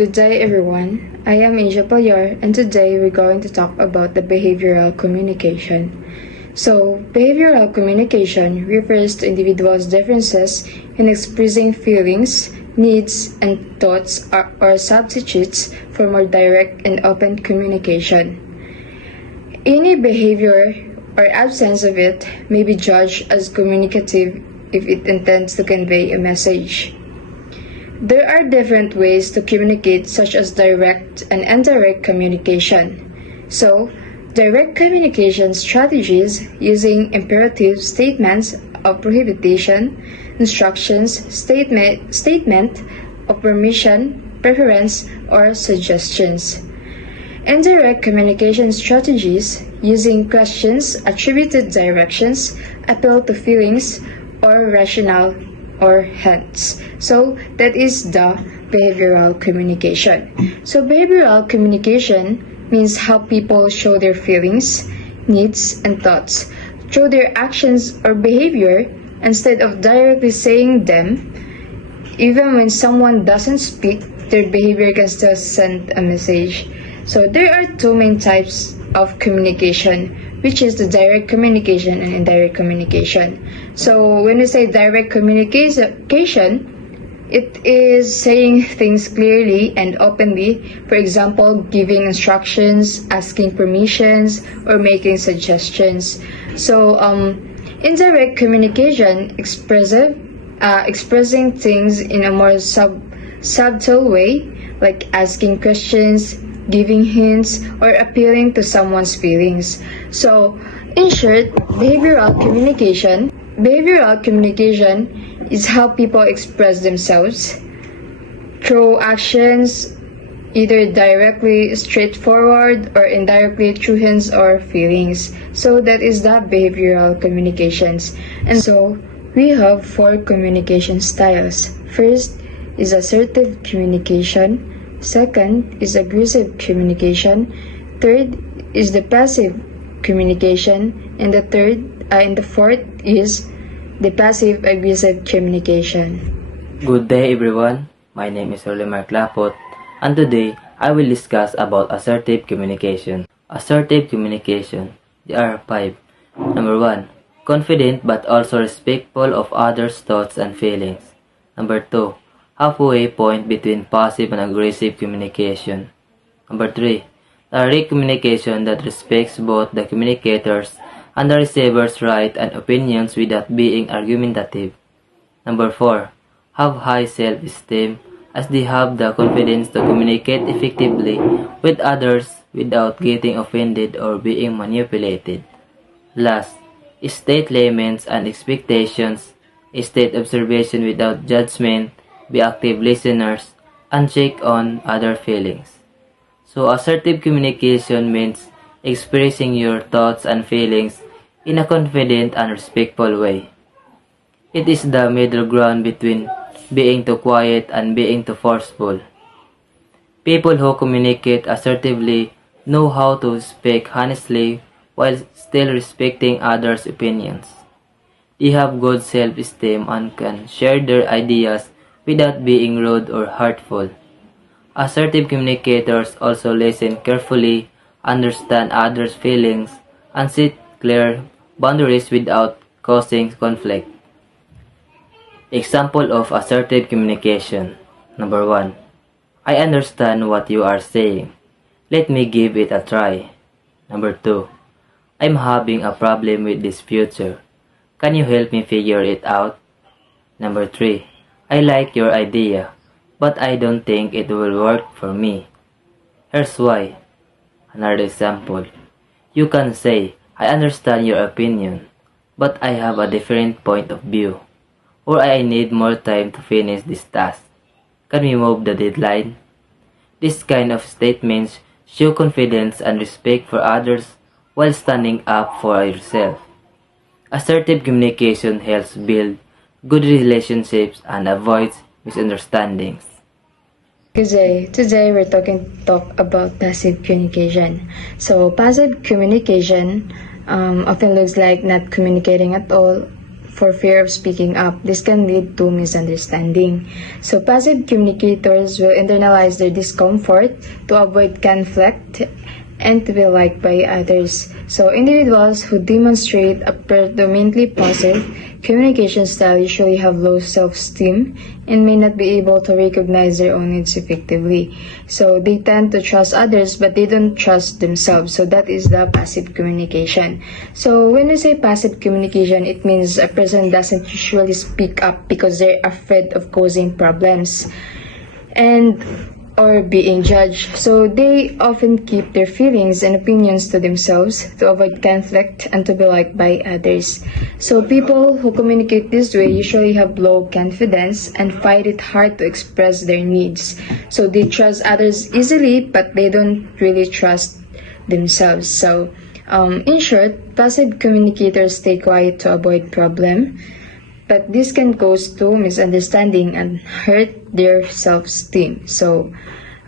good day everyone. I am Asia Palyar and today we're going to talk about the behavioral communication. So, behavioral communication refers to individuals' differences in expressing feelings, needs, and thoughts or substitutes for more direct and open communication. Any behavior or absence of it may be judged as communicative if it intends to convey a message. There are different ways to communicate, such as direct and indirect communication. So, direct communication strategies using imperative statements of prohibition, instructions, statement of permission, preference, or suggestions. Indirect communication strategies using questions, attributed directions, appeal to feelings, or rationale or hints. So that is the behavioral communication. So behavioral communication means how people show their feelings, needs, and thoughts through their actions or behavior instead of directly saying them. Even when someone doesn't speak, their behavior can still send a message. So there are two main types of communication, which is the direct communication and indirect communication. So when we say direct communication, it is saying things clearly and openly. For example, giving instructions, asking permissions, or making suggestions. So indirect communication expressing things in a more subtle way, like asking questions, giving hints, or appealing to someone's feelings. So, in short, behavioral communication is how people express themselves through actions, either directly straightforward or indirectly through hints or feelings. So that is the behavioral communications. And so we have 4 communication styles. First is assertive communication. Second is aggressive communication. Third is the passive communication, and the fourth is the passive aggressive communication. Good day everyone, my name is Rolemar Clapot, and today I will discuss about assertive communication. Assertive communication, there are 5. Number 1, confident but also respectful of others' thoughts and feelings. Number 2, halfway point between passive and aggressive communication. Number 3, direct communication that respects both the communicators and the receiver's right and opinions without being argumentative. Number 4, have high self-esteem as they have the confidence to communicate effectively with others without getting offended or being manipulated. Last, state limits and expectations, state observation without judgment, be active listeners, and check on other feelings. So assertive communication means expressing your thoughts and feelings in a confident and respectful way. It is the middle ground between being too quiet and being too forceful. People who communicate assertively know how to speak honestly while still respecting others' opinions. They have good self-esteem and can share their ideas without being rude or hurtful. Assertive communicators also listen carefully, understand others' feelings, and set clear boundaries without causing conflict. Example of assertive communication. Number 1. I understand what you are saying. Let me give it a try. Number 2. I'm having a problem with this future. Can you help me figure it out? Number 3. I like your idea, but I don't think it will work for me. Here's why. Another example. You can say, I understand your opinion, but I have a different point of view. Or I need more time to finish this task. Can we move the deadline? This kind of statements show confidence and respect for others while standing up for yourself. Assertive communication helps build good relationships and avoids misunderstandings. Today we're talk about passive communication. So passive communication often looks like not communicating at all, for fear of speaking up. This can lead to misunderstanding. So passive communicators will internalize their discomfort to avoid conflict and to be liked by others. So individuals who demonstrate a predominantly passive communication style usually have low self-esteem and may not be able to recognize their own needs effectively. So they tend to trust others but they don't trust themselves. So that is the passive communication. So when we say passive communication, it means a person doesn't usually speak up because they're afraid of causing problems and or being judged. So they often keep their feelings and opinions to themselves to avoid conflict and to be liked by others. So people who communicate this way usually have low confidence and find it hard to express their needs. So they trust others easily, but they don't really trust themselves. So in short, passive communicators stay quiet to avoid problem, but this can cause to misunderstanding and hurt their self-esteem. So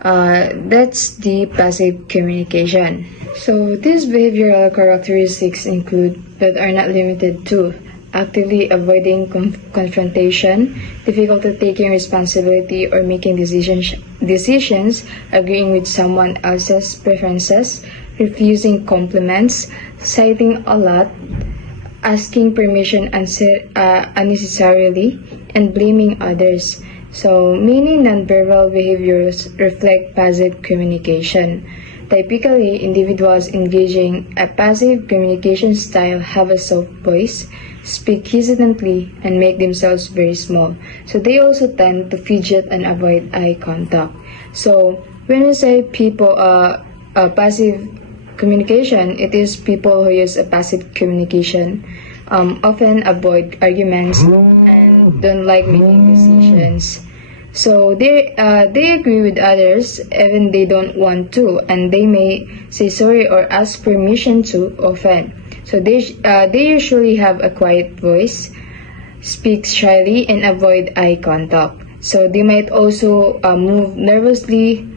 that's the passive communication. So these behavioral characteristics include, but are not limited to, actively avoiding confrontation, difficulty taking responsibility or making decisions, agreeing with someone else's preferences, refusing compliments, citing a lot, asking permission unnecessarily, and blaming others. So, many nonverbal behaviors reflect passive communication. Typically, individuals engaging a passive communication style have a soft voice, speak hesitantly, and make themselves very small. So, they also tend to fidget and avoid eye contact. So, when we say people passive communication, it is people who use a passive communication often avoid arguments and don't like making decisions. So they agree with others even they don't want to, and they may say sorry or ask permission too often. So they usually have a quiet voice, speak shyly, and avoid eye contact. So they might also move nervously,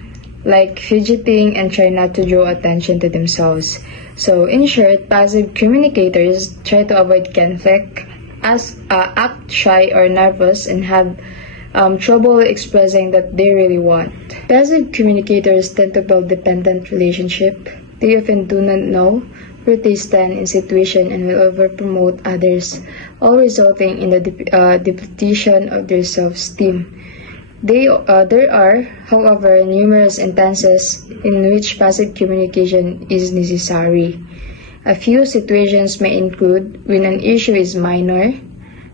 like fidgeting, and try not to draw attention to themselves. So in short, passive communicators try to avoid conflict, act shy or nervous, and have trouble expressing that they really want. Passive communicators tend to build dependent relationship. They often do not know where they stand in situation and will over-promote others, all resulting in the depletion of their self-esteem. There are, however, numerous instances in which passive communication is necessary. A few situations may include when an issue is minor,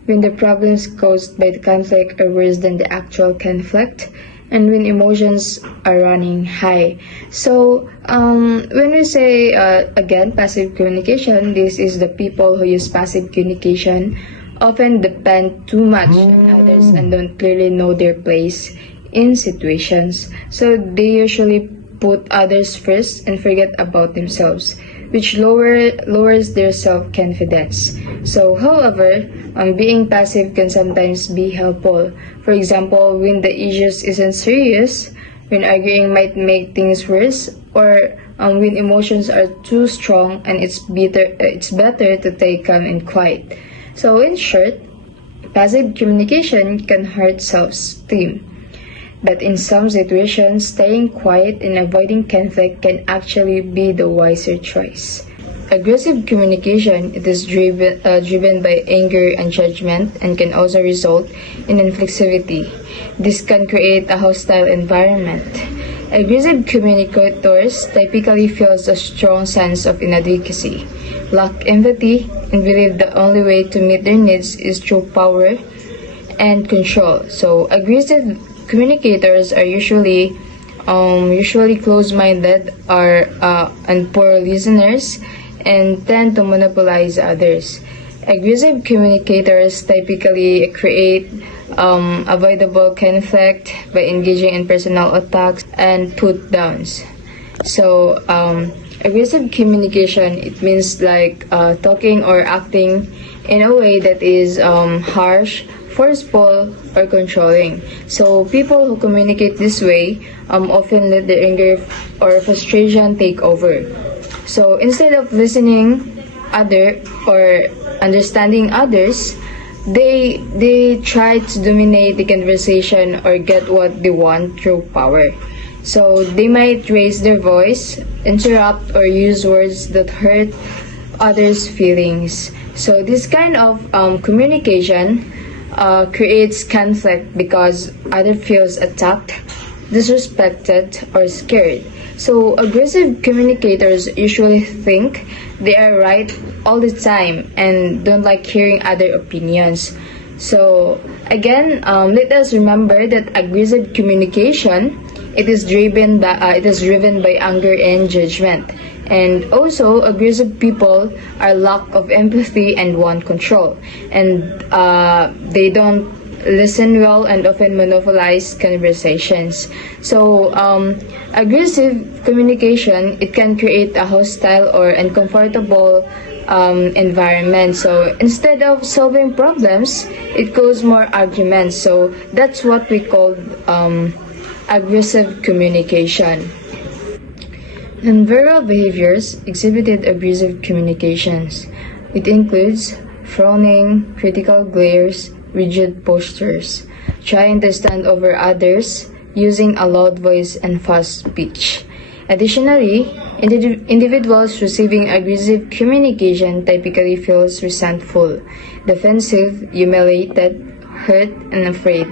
when the problems caused by the conflict are worse than the actual conflict, and when emotions are running high. So, when we say, again, passive communication, this is the people who use passive communication often depend too much on others and don't clearly know their place in situations. So they usually put others first and forget about themselves, which lowers their self-confidence. So, however, being passive can sometimes be helpful. For example, when the issue isn't serious, when arguing might make things worse, or when emotions are too strong and it's better to stay calm and quiet. So in short, passive communication can hurt self-esteem. But in some situations, staying quiet and avoiding conflict can actually be the wiser choice. Aggressive communication, it is driven by anger and judgment and can also result in inflexivity. This can create a hostile environment. Aggressive communicators typically feel a strong sense of inadequacy, lack empathy, and believe the only way to meet their needs is through power and control. So aggressive communicators are usually close-minded and poor listeners and tend to monopolize others. Aggressive communicators typically create avoidable conflict by engaging in personal attacks and put-downs. So aggressive communication, it means like talking or acting in a way that is harsh, forceful, or controlling. So people who communicate this way often let their anger or frustration take over. So instead of listening or understanding others, they try to dominate the conversation or get what they want through power. So they might raise their voice, interrupt, or use words that hurt others' feelings. So this kind of communication creates conflict because other feels attacked, disrespected, or scared. So aggressive communicators usually think they are right all the time and don't like hearing other opinions. So again, let us remember that aggressive communication it is driven by anger and judgment. And also, aggressive people are lack of empathy and want control, and they don't listen well and often monopolize conversations. So, aggressive communication it can create a hostile or uncomfortable environment. So instead of solving problems, it causes more arguments. So that's what we call aggressive communication. Nonverbal behaviors exhibited abusive communications. It includes frowning, critical glares, rigid postures, trying to stand over others, using a loud voice and fast speech. Additionally, individuals receiving aggressive communication typically feels resentful, defensive, humiliated, hurt, and afraid.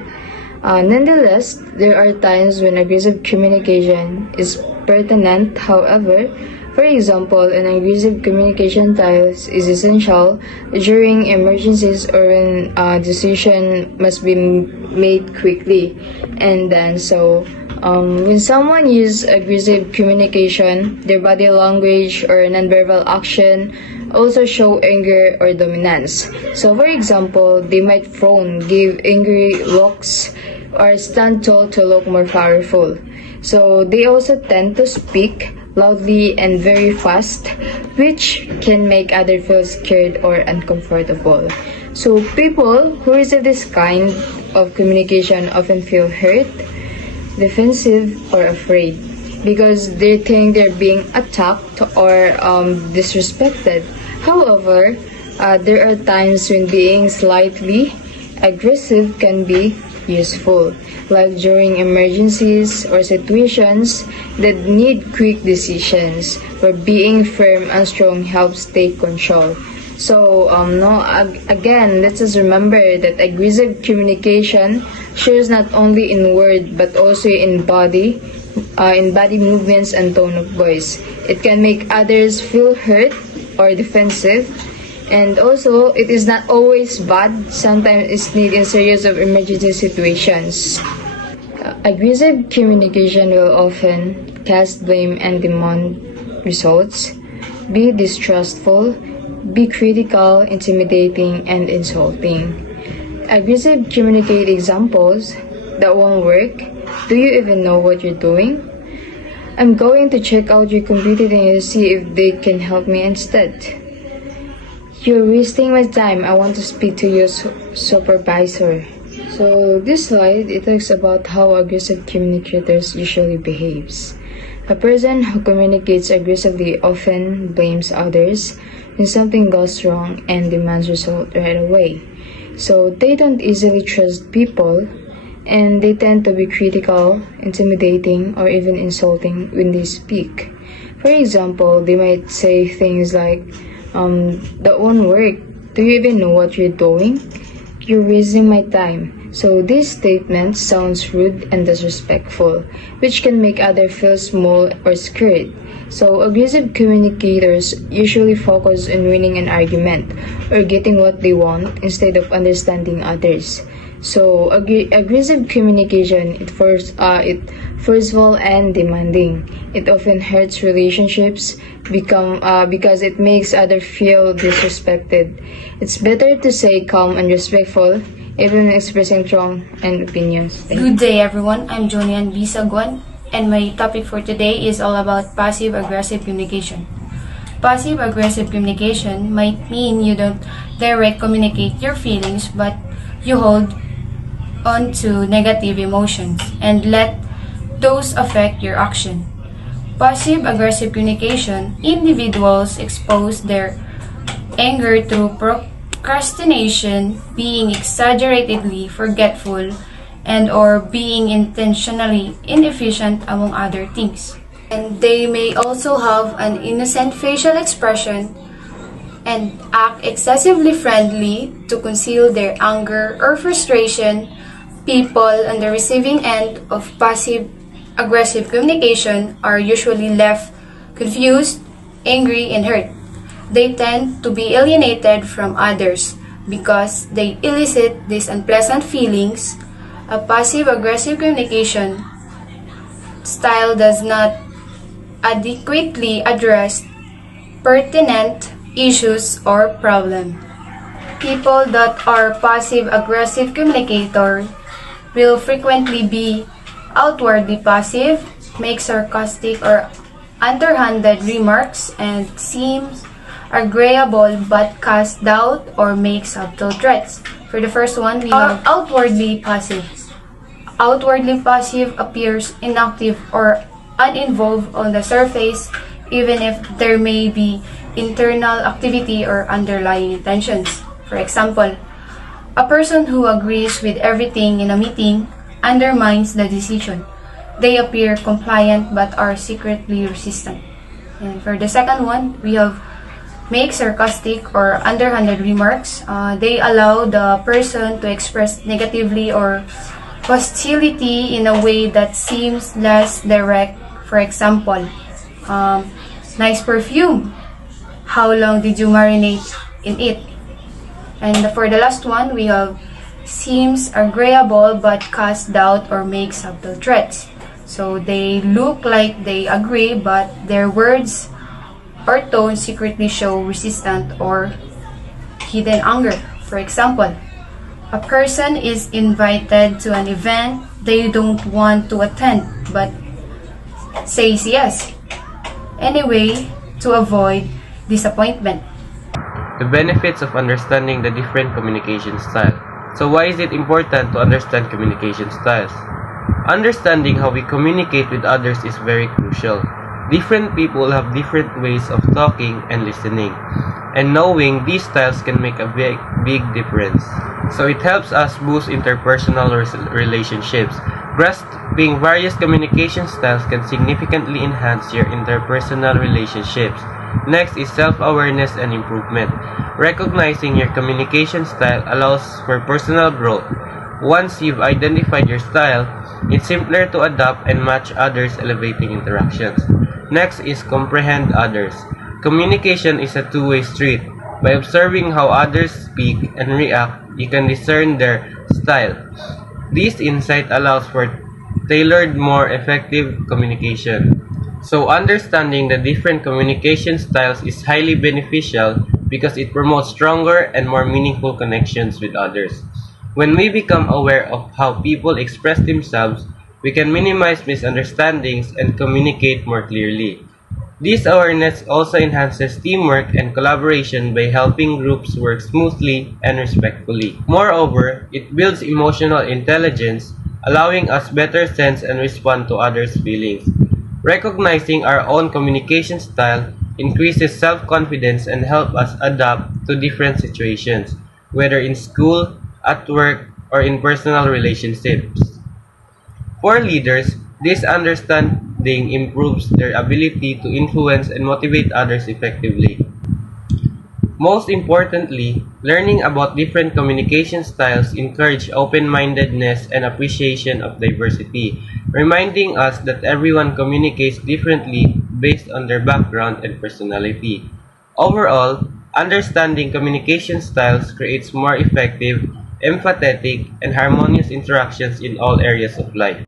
Nonetheless, there are times when aggressive communication is pertinent. However, for example, an aggressive communication style is essential during emergencies or when a decision must be made quickly. And then, when someone uses aggressive communication, their body language or nonverbal action also show anger or dominance. So, for example, they might frown, give angry looks, or stand tall to look more powerful. So, they also tend to speak loudly and very fast, which can make others feel scared or uncomfortable. So, people who receive this kind of communication often feel hurt, defensive, or afraid because they think they're being attacked or disrespected. However, there are times when being slightly aggressive can be useful, like during emergencies or situations that need quick decisions, where being firm and strong helps take control. So, again, let's just remember that aggressive communication shows not only in word but also in body movements and tone of voice. It can make others feel hurt or defensive, and also it is not always bad. Sometimes it's needed in series of emergency situations. Aggressive communication will often cast blame and demand results, be distrustful, be critical, intimidating, and insulting. Aggressive communicate examples that won't work. Do you even know what you're doing? I'm going to check out your computer and see if they can help me instead. You're wasting my time. I want to speak to your supervisor. So this slide, it talks about how aggressive communicators usually behaves. A person who communicates aggressively often blames others when something goes wrong and demands result right away. So they don't easily trust people, and they tend to be critical, intimidating, or even insulting when they speak. For example, they might say things like, that won't work. Do you even know what you're doing? You're wasting my time. So this statement sounds rude and disrespectful, which can make others feel small or scared. So aggressive communicators usually focus on winning an argument or getting what they want instead of understanding others. So aggressive communication, it forceful and demanding. It often hurts relationships because it makes others feel disrespected. It's better to say calm and respectful, even when expressing strong and opinions. Good day, everyone. I'm Jonian Bisagwan, and my topic for today is all about passive-aggressive communication. Passive-aggressive communication might mean you don't direct communicate your feelings, but you hold on to negative emotions and let those affect your action. Passive-aggressive communication, individuals expose their anger through procrastination, being exaggeratedly forgetful, and or being intentionally inefficient among other things. And they may also have an innocent facial expression and act excessively friendly to conceal their anger or frustration. People on the receiving end of passive-aggressive communication are usually left confused, angry, and hurt. They tend to be alienated from others because they elicit these unpleasant feelings. A passive-aggressive communication style does not adequately address pertinent issues or problems. People that are passive-aggressive communicators will frequently be outwardly passive, make sarcastic or underhanded remarks, and seem agreeable but cast doubt or make subtle threats. For the first one, we have outwardly passive. Outwardly passive appears inactive or uninvolved on the surface, even if there may be internal activity or underlying intentions. For example, a person who agrees with everything in a meeting undermines the decision. They appear compliant but are secretly resistant. And for the second one, we have make sarcastic or underhanded remarks. They allow the person to express negatively or hostility in a way that seems less direct. For example, nice perfume. How long did you marinate in it? And for the last one, we have seems agreeable but cast doubt or make subtle threats. So they look like they agree, but their words or tone secretly show resistance or hidden anger. For example, a person is invited to an event they don't want to attend but says yes anyway to avoid disappointment. The benefits of understanding the different communication styles. So why is it important to understand communication styles? Understanding how we communicate with others is very crucial. Different people have different ways of talking and listening, and knowing these styles can make a big difference. So it helps us boost interpersonal relationships. Grasping various communication styles can significantly enhance your interpersonal relationships. Next is self-awareness and improvement. Recognizing your communication style allows for personal growth. Once you've identified your style, it's simpler to adapt and match others' elevating interactions. Next is comprehend others. Communication is a two-way street. By observing how others speak and react, you can discern their style. This insight allows for tailored, more effective communication. So understanding the different communication styles is highly beneficial because it promotes stronger and more meaningful connections with others. When we become aware of how people express themselves, we can minimize misunderstandings and communicate more clearly. This awareness also enhances teamwork and collaboration by helping groups work smoothly and respectfully. Moreover, it builds emotional intelligence, allowing us better sense and respond to others' feelings. Recognizing our own communication style increases self-confidence and helps us adapt to different situations, whether in school, at work, or in personal relationships. For leaders, this understanding improves their ability to influence and motivate others effectively. Most importantly, learning about different communication styles encourages open-mindedness and appreciation of diversity, reminding us that everyone communicates differently based on their background and personality. Overall, understanding communication styles creates more effective, empathetic, and harmonious interactions in all areas of life.